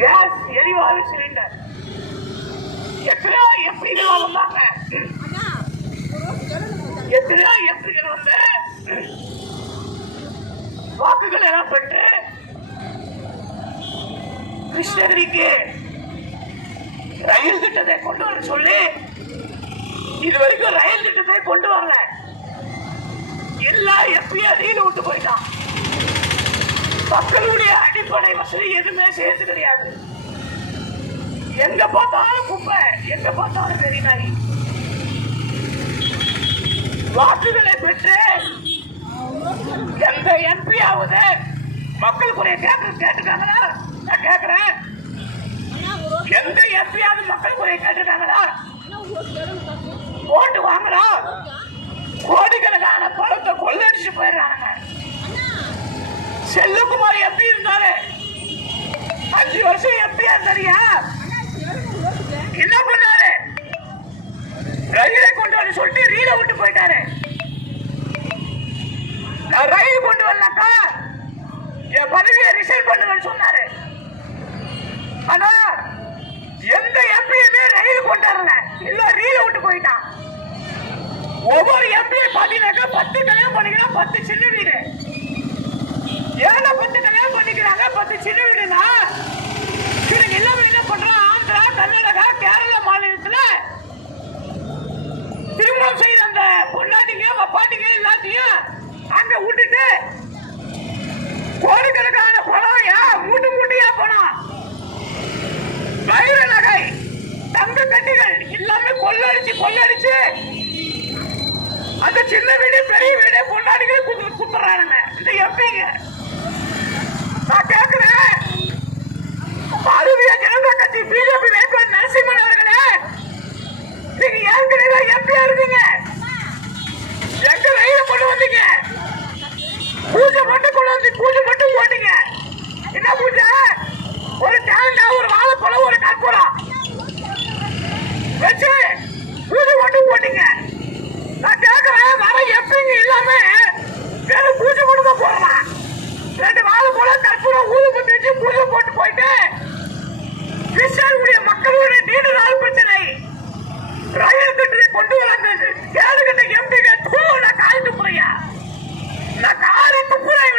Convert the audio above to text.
Case எரிவாயு cylinder. எத்தனையோ எம்பிகள் வந்தாங்க. எத்தனையோ எம்பிகள் வந்து வாக்குகள் எல்லாம் பெற்று கிருஷ்ணகிரிக்கு ரயில் திட்டத்தை கொண்டு வர சொல்லி இது வரைக்கும் ரயில் திட்டத்தை கொண்டு வரல. எல்லா எம்பியும் ரீல் விட்டு போயிட்டான். மக்களுடைய அடிப்படை வசதி எதுவுமே சேர்த்து கிடையாது. எங்க பார்த்தாலும் குப்பை எங்க பார்த்தாலும் வெறி நாய். வாக்குகளை பெற்று எந்த எம்பி ஆகுது மக்கள் குறைய கேட்க கேட்டுக்காங்களா நான் கேட்கிறேன். எந்த எம்பியாவது மக்கள் குறைய கேட்டுருக்காங்களா ஓட்டு செல்வகுமார் எம்பி இருந்தாரு? அஞ்சு வருஷம் எம்பியா இருந்தாரியா என்ன பண்ணாரு? ரயிலை கொண்டு வந்து சொல்லிட்டு ரீலை விட்டு போயிட்டாரு. நான் ரயில் கொண்டு வரலக்கா. என் பதவியை ரிசைன் பண்ணுவேன்னு சொன்னாரு. ஆனா எந்த எம்பியுமே ரயில் கொண்டு வரல. இல்ல ரீல விட்டு போயிட்டான். ஒவ்வொரு எம்பியும் பாத்தீங்கன்னாக்கா பத்து கல்யாணம் பண்ணிக்கலாம் பத்து சின்ன வீடு. கொள்ளடிச்சு அந்த சின்ன வீடு பெரிய வீடு பொண்டாட்டிகளை குத்து குத்துறானுங்க. இந்த எப்படிங்க